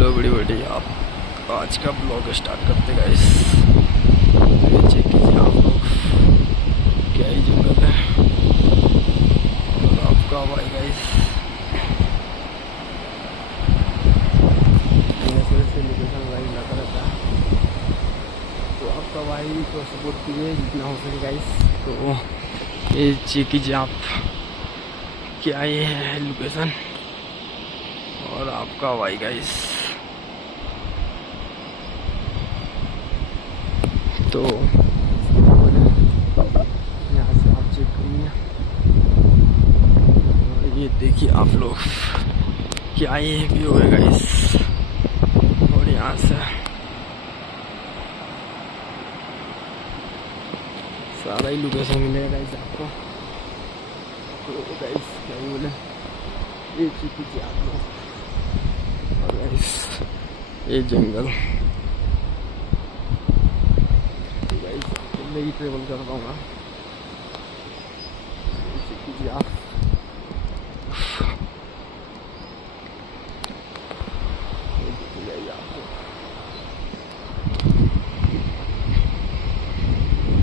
Hello बड़ी बड़ी आप आज का ब्लॉग स्टार्ट करते गाइस। ये चेक कीजिए आप लोग, क्या ही जंगल है और आपका भाई गाइस से लोकेशन लाइन लगा रहता है, तो आपका भाई को सपोर्ट कीजिए जितना हो सके गाइस। तो ये चेक कीजिए आप, क्या ये है लोकेशन और आपका भाई गाइस। तो यहाँ से आप चेक करिए और ये देखिए आप लोग, क्या ये व्यू है गाइस। और यहाँ से सारा ही लोकेशन मिलेगा गाइस आपको। तो गाइस क्या ही बोले, ये चेक कीजिए आप लोग। और गाइस ये जंगल, मैं ही ट्रेवल कर पाऊँगा। कीजिए आप, आपको